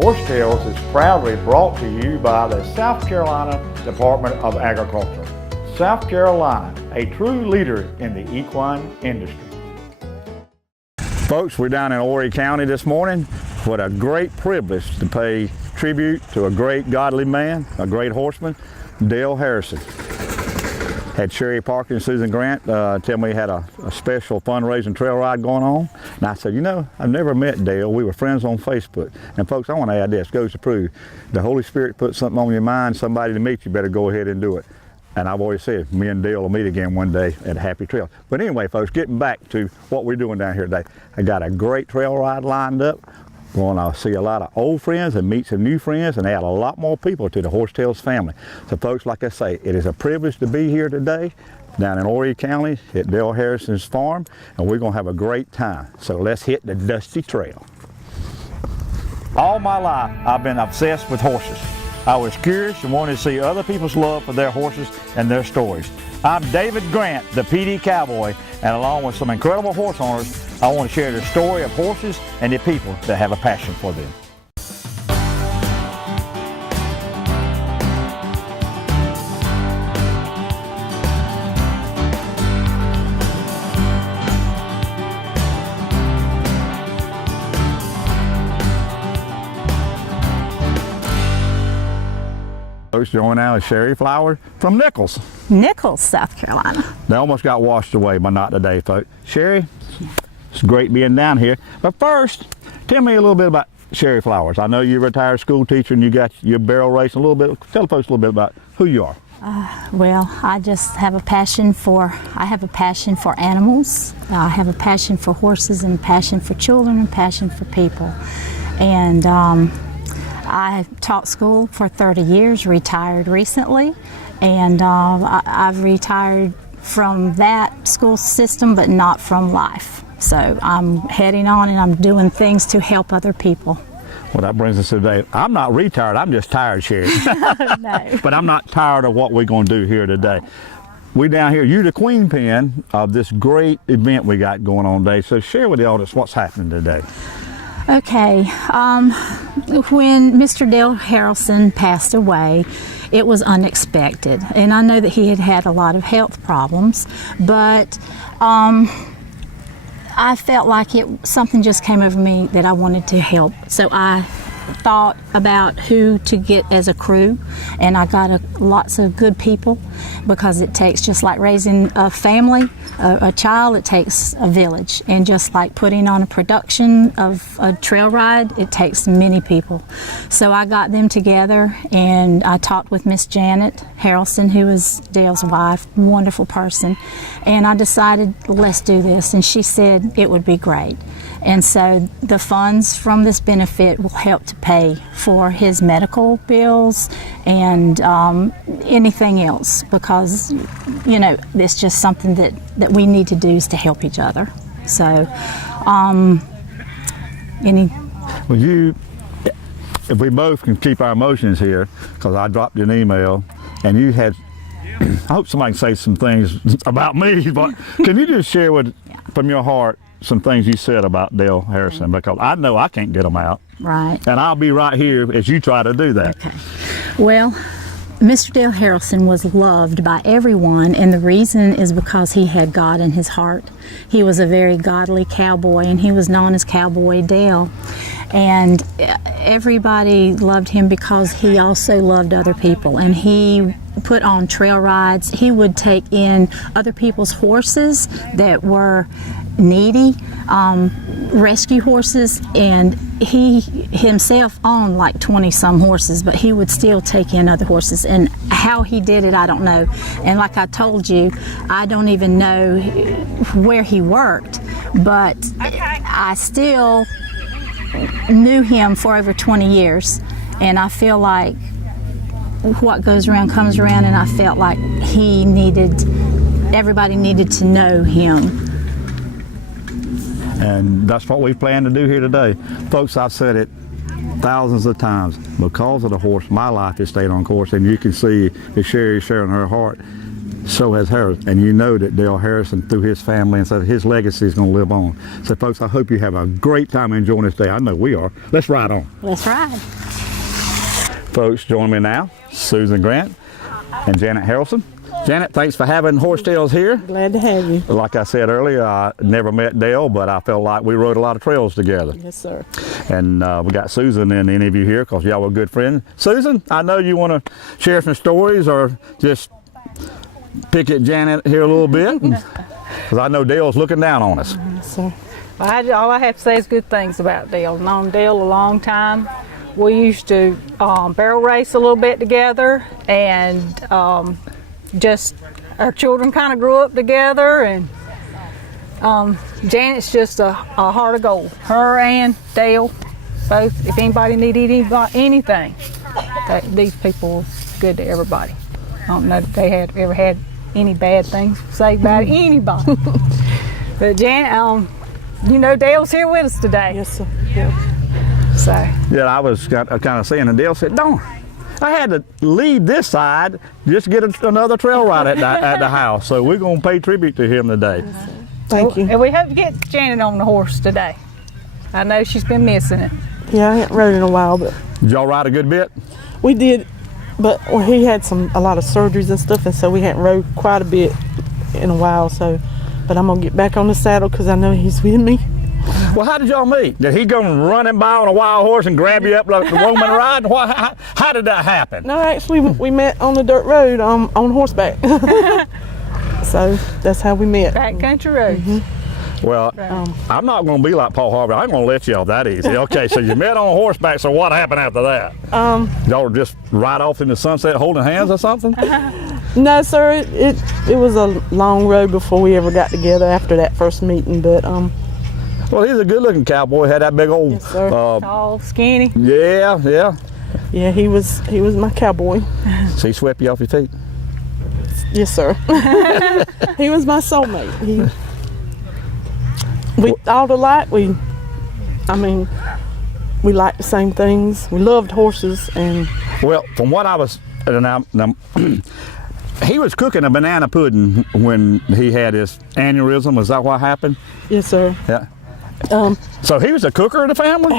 Horse Tales is proudly brought to you by the South Carolina Department of Agriculture. South Carolina, a true leader in the equine industry. Folks, we're down in Horry County this morning. What a great privilege to pay tribute to a great godly man, a great horseman, Dale Harrison. Had Sherry Parker and Susan Grant tell me he had a special fundraising trail ride going on. And I said, you know, I've never met Dale. We were friends on Facebook. And folks, I want to add this, goes to prove, the Holy Spirit puts something on your mind, somebody to meet you, better go ahead and do it. And I've always said, me and Dale will meet again one day at Happy Trail. But anyway, folks, getting back to what we're doing down here today. I got a great trail ride lined up. Going to see a lot of old friends and meet some new friends and add a lot more people to the Horse Tales family. So folks, like I say, it is a privilege to be here today down in Horry County at Dale Harrison's farm, and we're going to have a great time. So let's hit the dusty trail. All my life, I've been obsessed with horses. I was curious and wanted to see other people's love for their horses and their stories. I'm David Grant, the PD Cowboy, and along with some incredible horse owners, I want to share the story of horses and the people that have a passion for them. Folks, joining now is Sherry Flower from Nichols, South Carolina. They almost got washed away, but not today, folks. Sherry, it's great being down here. But first, tell me a little bit about Sherry Flowers. I know you're a retired school teacher and you got your barrel racing a little bit. Tell folks a little bit about who you are. Well, I just have a passion for animals. I have a passion for horses and passion for children and passion for people. And I taught school for 30 years, retired recently, and I've retired from that school system, but not from life. So I'm heading on and I'm doing things to help other people. Well, that brings us to today. I'm not retired, I'm just tired, Sherry. No. But I'm not tired of what we're going to do here today. We're down here, you're the queen pin of this great event we got going on today. So share with the audience what's happening today. Okay, when Mr. Dale Harrelson passed away, it was unexpected. And I know that he had had a lot of health problems, but I felt like something just came over me that I wanted to help. So I thought about who to get as a crew, and I got lots of good people, because it takes, just like raising a family, a child, it takes a village. And just like putting on a production of a trail ride, it takes many people. So I got them together and I talked with Miss Janet Harrelson, who is Dale's wife, wonderful person, and I decided, let's do this. And she said it would be great. And so the funds from this benefit will help to pay for his medical bills and anything else, because, you know, it's just something that we need to do is to help each other. So, Well, if we both can keep our emotions here, because I dropped you an email and you had, I hope somebody can say some things about me, but can you just share from your heart some things you said about Dale Harrison, because I know I can't get them out. Right. And I'll be right here as you try to do that. Okay. Well, Mr. Dale Harrelson was loved by everyone, and the reason is because he had God in his heart. He was a very godly cowboy, and he was known as Cowboy Dale. And everybody loved him because he also loved other people, and he put on trail rides. He would take in other people's horses that were needy, rescue horses, and he himself owned like 20 some horses, but he would still take in other horses. And how he did it, I don't know. And like I told you, I don't even know where he worked, but I still knew him for over 20 years, and I feel like what goes around comes around, and I felt like everybody needed to know him. And that's what we plan to do here today. Folks, I've said it thousands of times. Because of the horse, my life has stayed on course, and you can see that Sherry's sharing her heart. so has hers. And you know that Dale Harrison, through his family, and so his legacy is going to live on. So, folks, I hope you have a great time enjoying this day. I know we are. Let's ride on. Let's ride. Folks, join me now, Susan Grant and Janet Harrelson. Janet, thanks for having Horsetails here. Glad to have you. Like I said earlier, I never met Dale, but I felt like we rode a lot of trails together. Yes, sir. And we got Susan and any of you here because y'all were good friends. Susan, I know you want to share some stories or just pick at Janet here a little bit, because I know Dale's looking down on us. Yes, sir. Well, all I have to say is good things about Dale. I've known Dale a long time. We used to barrel race a little bit together, and just our children kind of grew up together, and Janet's just a heart of gold. Her and Dale, both. If anybody needed anything, these people were good to everybody. I don't know if they had ever had any bad things to say about anybody. But Janet, you know Dale's here with us today. Yes, sir. Yeah. So. Yeah, I was kind of saying, and Dale said, darn, I had to leave this side just to get another trail ride at the house. So we're going to pay tribute to him today. Thank you. And we hope to get Janet on the horse today. I know she's been missing it. Yeah, I haven't rode in a while, but Did y'all ride a good bit? we did. But he had a lot of surgeries and stuff, and so we hadn't rode quite a bit in a while. So, but I'm gonna get back on the saddle because I know he's with me. Well, how did y'all meet? Did he go running by on a wild horse and grab you up like the Roman ride? How did that happen? No, actually, we met on the dirt road on horseback. So that's how we met. Backcountry road. Well, I'm not going to be like Paul Harvey. I'm going to let you off that easy. Okay, so you met on horseback, so what happened after that? Y'all just ride off in the sunset holding hands or something? No, sir. It was a long road before we ever got together after that first meeting, but Well, he's a good-looking cowboy. Had that big old... Yes, sir. Tall, skinny. Yeah. yeah, he was my cowboy. So he swept you off your feet? Yes, sir. He was my soulmate. We thought alike. We liked the same things. We loved horses, and Well, from what I was... he was cooking a banana pudding when he had his aneurysm. Is that what happened? yes, sir. Yeah. So he was a cooker of the family?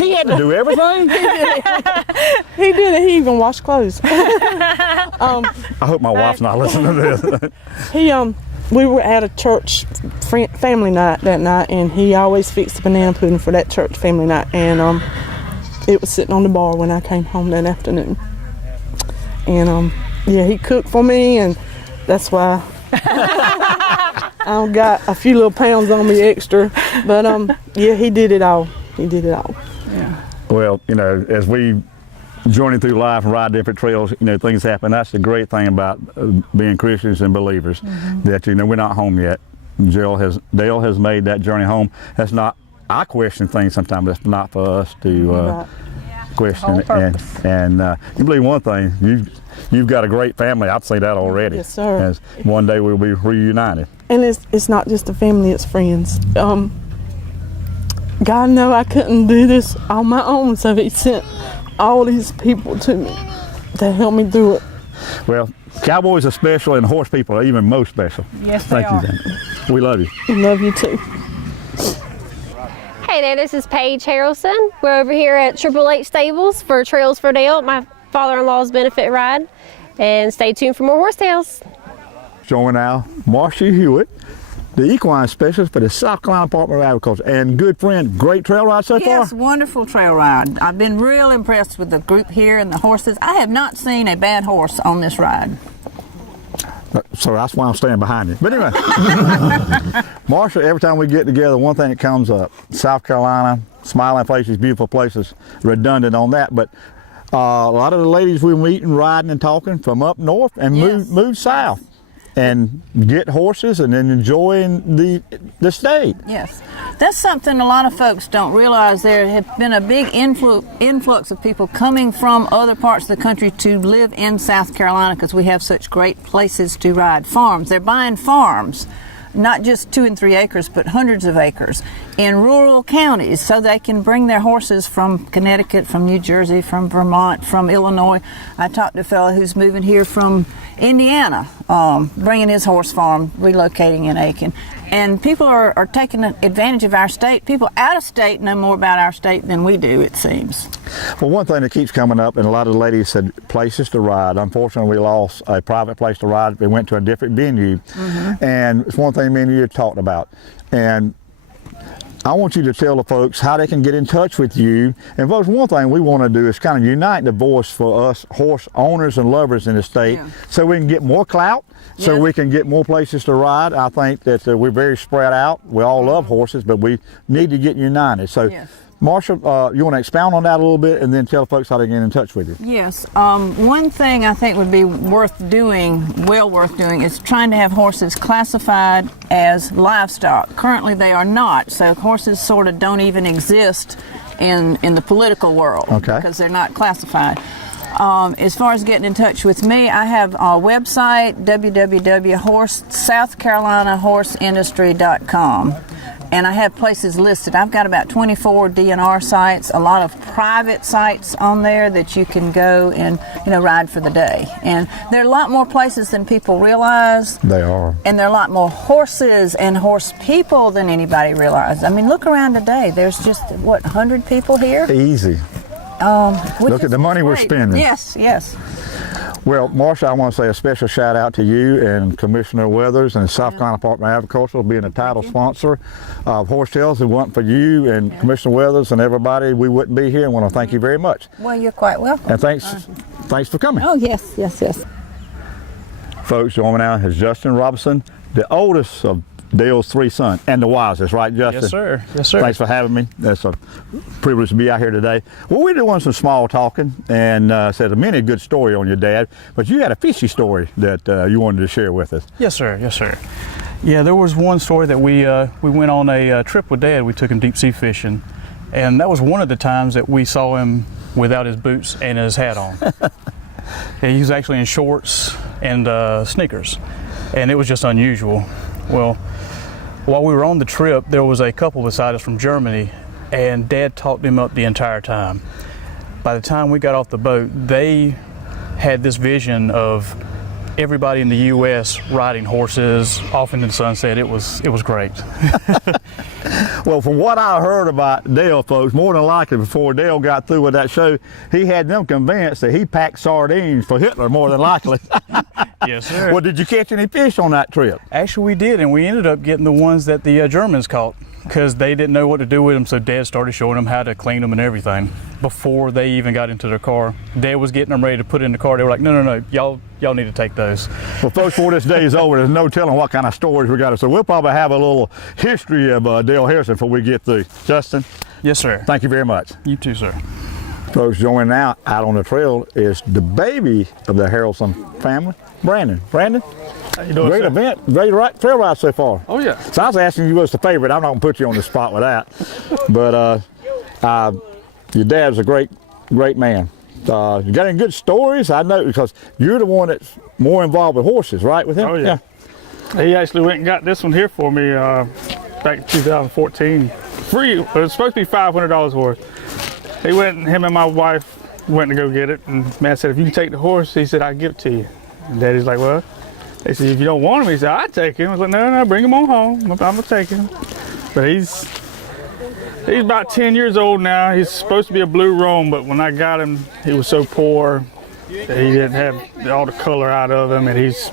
He had to do everything? He did it. He even washed clothes. I hope my wife's not listening to this. We were at a church family night that night, and he always fixed the banana pudding for that church family night, and it was sitting on the bar when I came home that afternoon. And yeah, he cooked for me, and that's why I got a few little pounds on me extra. But yeah, he did it all. Yeah. Well, you know, as we journey through life and ride different trails, you know, things happen. That's the great thing about being Christians and believers, that, you know, we're not home yet. Dale has made that journey home. That's not, I question things sometimes, that's not for us to question. And you believe one thing, you've got a great family. I'd say that already. Yes, sir. As one day we'll be reunited. And it's not just a family, it's friends. God know I couldn't do this on my own, so he sent all these people to me to help me through it. Well, cowboys are special, and horse people are even more special. Yes, they Thank are. you, Janet. We love you. We love you too. Hey there, this is Paige Harrelson. We're over here at Triple H Stables for Trails for Dale, my father-in-law's benefit ride. And stay tuned for more horse tales. Join now Marcia Hewitt, the equine specialist for the South Carolina Department of Agriculture, and good friend. Great trail ride so far? Yes, wonderful trail ride. I've been real impressed with the group here and the horses. I have not seen a bad horse on this ride. So that's why I'm staying behind you. But anyway, Marcia, every time we get together, one thing that comes up, South Carolina, smiling faces, beautiful places, redundant on that, but a lot of the ladies we meet and riding and talking from up north and move south and get horses and then enjoying the state. Yes, that's something a lot of folks don't realize. There have been a big influx of people coming from other parts of the country to live in South Carolina because we have such great places to ride. Farms, they're buying farms, not just 2 and 3 acres, but hundreds of acres. in rural counties so they can bring their horses from Connecticut, from New Jersey, from Vermont, from Illinois. I talked to a fellow who's moving here from Indiana, bringing his horse farm, relocating in Aiken. And people are taking advantage of our state. People out of state know more about our state than we do, it seems. Well, one thing that keeps coming up, and a lot of the ladies said places to ride. Unfortunately, we lost a private place to ride. We went to a different venue. And it's one thing me and you had talked about. And I want you to tell the folks how they can get in touch with you. And folks, one thing we want to do is kind of unite the voice for us horse owners and lovers in the state, so we can get more clout, so we can get more places to ride. I think that we're very spread out. We all love horses, but we need to get united. So, Marcia, you want to expound on that a little bit and then tell folks how to get in touch with you? Yes. One thing I think would be worth doing, well worth doing, is trying to have horses classified as livestock. Currently they are not, so horses sort of don't even exist in the political world because they're not classified. As far as getting in touch with me, I have a website, www.southcarolinaHorseIndustry.com. And I have places listed. I've got about 24 DNR sites, a lot of private sites on there that you can go and, ride for the day. And there are a lot more places than people realize. They are. And there are a lot more horses and horse people than anybody realizes. I mean, look around today. There's just, 100 people here? Easy. Look at the money we're spending. Yes, yes. Well, Marcia, I want to say a special shout out to you and Commissioner Weathers and the South Carolina Department of Agriculture being a title sponsor of Horse Tales. If it wasn't for you and Commissioner Weathers and everybody, we wouldn't be here. I want to thank you very much. Well, you're quite welcome. And thanks for coming. Oh, yes, yes, yes. Folks, joining me now is Justin Robinson, the oldest of Dale's 3 sons, and the wisest, right, Justin? Yes, sir. Yes, sir. Thanks for having me. That's a privilege to be out here today. Well, we're doing some small talking, and said a many good story on your dad, but you had a fishy story that you wanted to share with us. Yes, sir. Yes, sir. Yeah, there was one story that we went on a trip with Dad. We took him deep sea fishing, and that was one of the times that we saw him without his boots and his hat on. He was actually in shorts and sneakers, and it was just unusual. Well, while we were on the trip, there was a couple beside us from Germany, and Dad talked him up the entire time. By the time we got off the boat, they had this vision of everybody in the U.S. riding horses off into the sunset. It was great. Well, from what I heard about Dale, folks, more than likely before Dale got through with that show, he had them convinced that he packed sardines for Hitler, more than likely. Yes, sir. Well, did you catch any fish on that trip? Actually, we did, and we ended up getting the ones that the Germans caught because they didn't know what to do with them, so Dad started showing them how to clean them and everything before they even got into their car. Dad was getting them ready to put in the car. They were like, no, y'all need to take those. Well, folks, before this day is over, there's no telling what kind of stories we got. So we'll probably have a little history of Dale Harrison before we get through. Justin? Yes, sir. Thank you very much. You too, sir. Folks, joining now out on the trail is the baby of the Harrelson family, Brandon. Brandon? How you doing, great sir? Event, great trail ride so far. Oh, yeah. So I was asking you what's the favorite. I'm not going to put you on the spot with that. But your dad's a great man. You got any good stories? I know because you're the one that's more involved with horses, right, with him? Oh, yeah. He actually went and got this one here for me back in 2014. Free. It was supposed to be $500 worth. He went, him and my wife went to go get it. And man said, if you can take the horse, he said, I'll give it to you. And Daddy's like, well, they said, if you don't want him, he said, I'll take him. I was like, no, bring him on home. I'm going to take him. But he's about 10 years old now. He's supposed to be a blue roan, but when I got him, he was so poor that he didn't have all the color out of him, and he's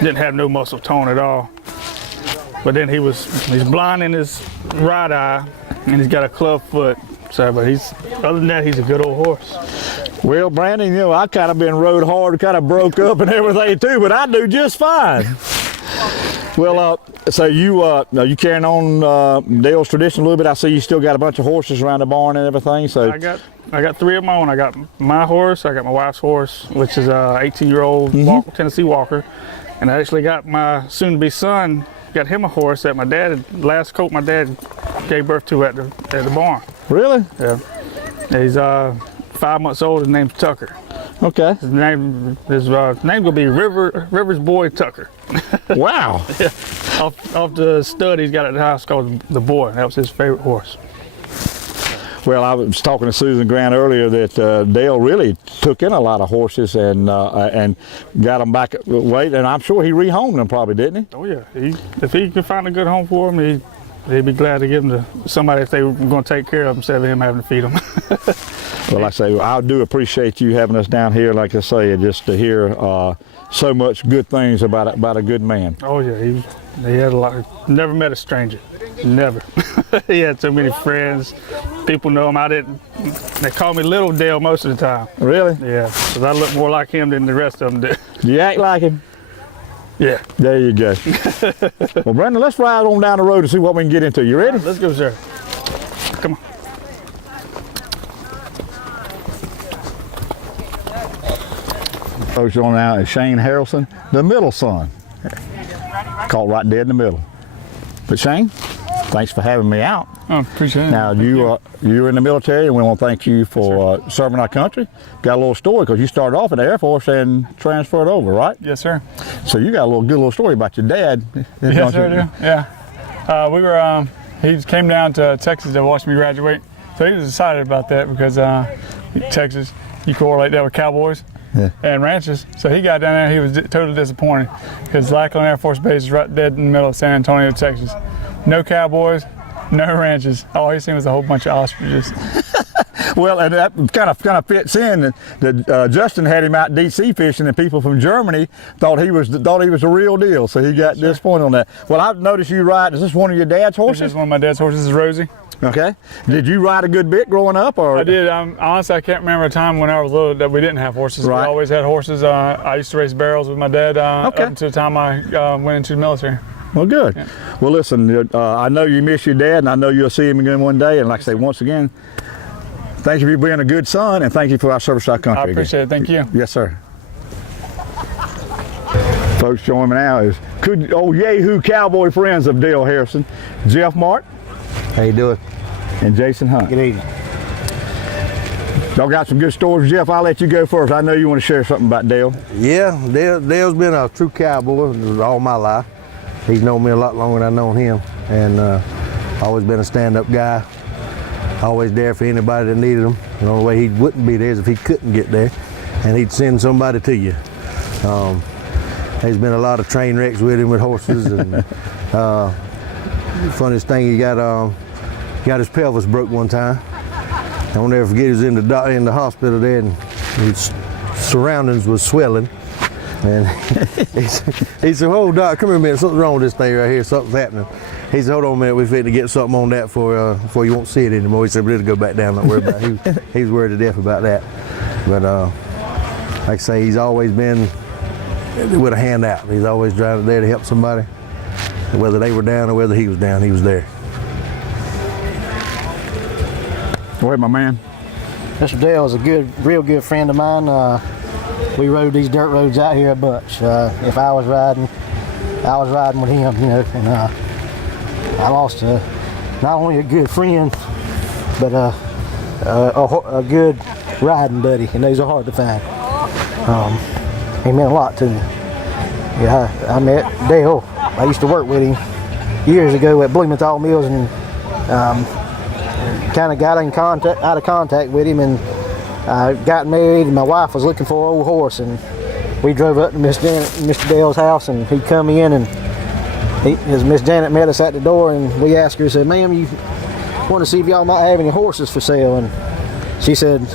didn't have no muscle tone at all. But then he's blind in his right eye, and he's got a club foot. So, but other than that, he's a good old horse. Well, Brandon, I kind of been rode hard, kind of broke up and everything too, but I do just fine. Well, so you carrying on Dale's tradition a little bit. I see you still got a bunch of horses around the barn and everything. So I got 3 of my own. I got my horse, I got my wife's horse, which is a 18-year-old Tennessee Walker, and I actually got my soon-to-be son. Got him a horse that my dad last colt my dad gave birth to at the barn. Really? Yeah. He's 5 months old. His name's Tucker. Okay. His name's gonna be Rivers Boy Tucker. Wow. Yeah. off the stud he's got at the house called the Boy. That was his favorite horse. Well, I was talking to Susan Grant earlier that Dale really took in a lot of horses and got them back at weight, and I'm sure he rehomed them probably, didn't he? Oh yeah, if he could find a good home for them, he'd be glad to give them to somebody if they were going to take care of them instead of him having to feed them. Well, like I say, I do appreciate you having us down here, like I say, just to hear so much good things about a good man. Oh yeah, he had a lot. Never met a stranger. Never. He had so many friends. People know him. They call me Little Dale most of the time. Really? Yeah, because I look more like him than the rest of them do. Do you act like him? Yeah. There you go. Well, Brandon, let's ride on down the road and see what we can get into. You ready? Let's go, sir. Come on. Folks, on now is Shane Harrelson, the middle son. Caught right dead in the middle. But Shane, thanks for having me out. Oh, appreciate it. Now, you're in the military, and we want to thank you for serving our country. Got a little story, because you started off in the Air Force and transferred over, right? Yes, sir. So you got a good little story about your dad. Yes, sir, I do. Yeah. He came down to Texas to watch me graduate. So he was excited about that because Texas, you correlate that with cowboys. Yeah. And ranches. So he got down there, he was totally disappointed because Lackland Air Force Base is right dead in the middle of San Antonio, Texas. No cowboys, no ranches. All he seen was a whole bunch of ostriches. Well, and that kind of fits in that Justin had him out deep sea fishing, and people from Germany thought he was the real deal. So he got disappointed on that. Well, I've noticed you ride. Is this one of your dad's horses? This is one of my dad's horses. This is Rosie. Okay. Did you ride a good bit growing up, or? I did. Honestly, I can't remember a time when I was little that we didn't have horses. Right. We always had horses. I used to race barrels with my dad up until the time I went into the military. Well, good. Yeah. Well, listen, I know you miss your dad, and I know you'll see him again one day. And like I say, once again, thank you for being a good son, and thank you for our service to our country. I appreciate it. Thank you. Yes, sir. Folks, joining me now is old Yahoo cowboy friends of Dale Harrison, Jeff Martin. How you doing? And Jason Hunt. Good evening. Y'all got some good stories. Jeff, I'll let you go first. I know you want to share something about Dale. Yeah, Dale's been a true cowboy all my life. He's known me a lot longer than I've known him, and always been a stand-up guy. Always there for anybody that needed him. The only way he wouldn't be there is if he couldn't get there, and he'd send somebody to you. There's been a lot of train wrecks with him with horses, and funniest thing, he got his pelvis broke one time. I'll never forget, he was in the hospital there, and his surroundings was swelling. And he said, "Oh, Doc, come here a minute, something's wrong with this thing right here, something's happening." He said, "Hold on a minute, we fit to get something on that before you won't see it anymore." He said, "But it'll go back down, don't worry about it." He was worried to death about that. But like I say, he's always been with a hand out. He's always there to help somebody. Whether they were down or whether he was down, he was there. Go ahead, my man. Mr. Dale is a real good friend of mine. We rode these dirt roads out here a bunch. If I was riding with him, you know. And I lost not only a good friend, but a good riding buddy, and those are hard to find. He meant a lot to me. Yeah, I met Dale. I used to work with him years ago at Blumenthal Mills, and kind of got out of contact with him, and got married, and my wife was looking for an old horse, and we drove up to Mr. Dale's house, and he come in, and Miss Janet met us at the door, and we asked her, said, "Ma'am, you want to see if y'all might have any horses for sale?" And she said,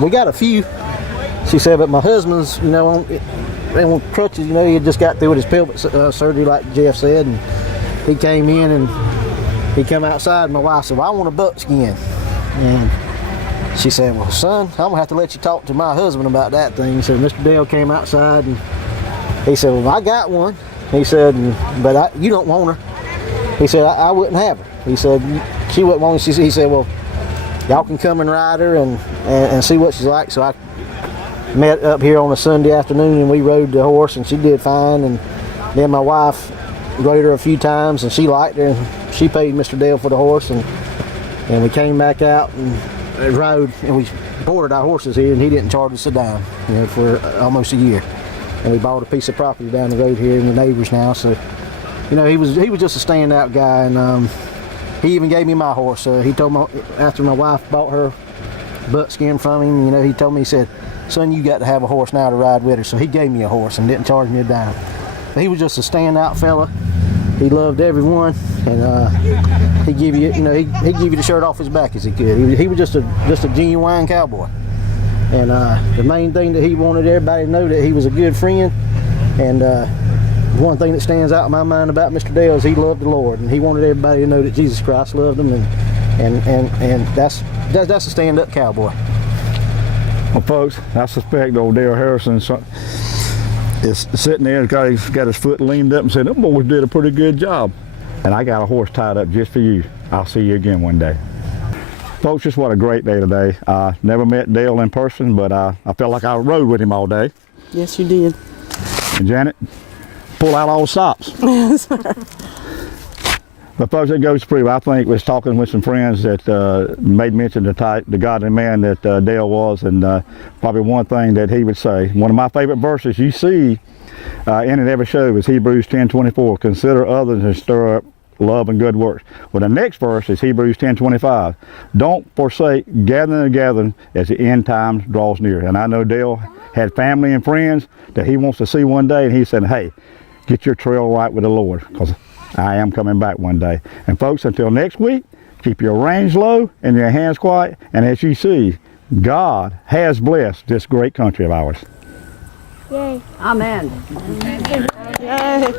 "We got a few." She said, "But my husband's, you know, on crutches, you know, he had just got through with his pelvic surgery, like Jeff said, and he came in, and he come outside, and my wife said, 'Well, I want a buckskin.' And she said, 'Well, son, I'm gonna have to let you talk to my husband about that thing.' So Mr. Dale came outside, and he said, 'Well, I got one.' He said, 'But you don't want her.' He said, I wouldn't have her.' He said, 'She wouldn't want her.' He said, 'Well, y'all can come and ride her and see what she's like.' So I met up here on a Sunday afternoon, and we rode the horse, and she did fine. And then my wife rode her a few times, and she liked her, and she paid Mr. Dale for the horse, and we came back out and rode, and we boarded our horses here, and he didn't charge us a dime, you know, for almost a year. And we bought a piece of property down the road here in the neighbors now, so you know, he was just a standout guy, and he even gave me my horse. He told me after my wife bought her buckskin from him, you know, he told me, he said, "Son, you got to have a horse now to ride with her." So he gave me a horse and didn't charge me a dime. But he was just a standout fella. He loved everyone, and he give you, you know, he give you the shirt off his back as he could. He was just a genuine cowboy. And the main thing that he wanted everybody to know, that he was a good friend. And one thing that stands out in my mind about Mr. Dale is he loved the Lord, and he wanted everybody to know that Jesus Christ loved them, and that's a stand-up cowboy. Well, folks, I suspect old Dale Harrison is sitting there and got his foot leaned up and said, "Them boys did a pretty good job." And I got a horse tied up just for you. I'll see you again one day. Folks, just what a great day today. I never met Dale in person, but I felt like I rode with him all day. Yes, you did. And Janet, pull out all the stops. Yes, sir. But folks, it goes to prove, I think, was talking with some friends that made mention of the godly man that Dale was, and probably one thing that he would say, one of my favorite verses you see in it every show is Hebrews 10:24, "Consider others and stir up love and good works." Well, the next verse is Hebrews 10:25, "Don't forsake gathering as the end times draws near." And I know Dale had family and friends that he wants to see one day, and he said, "Hey, get your trail right with the Lord, because I am coming back one day." And folks, until next week, keep your reins low and your hands quiet. And as you see, God has blessed this great country of ours. Yay. Amen. Yay.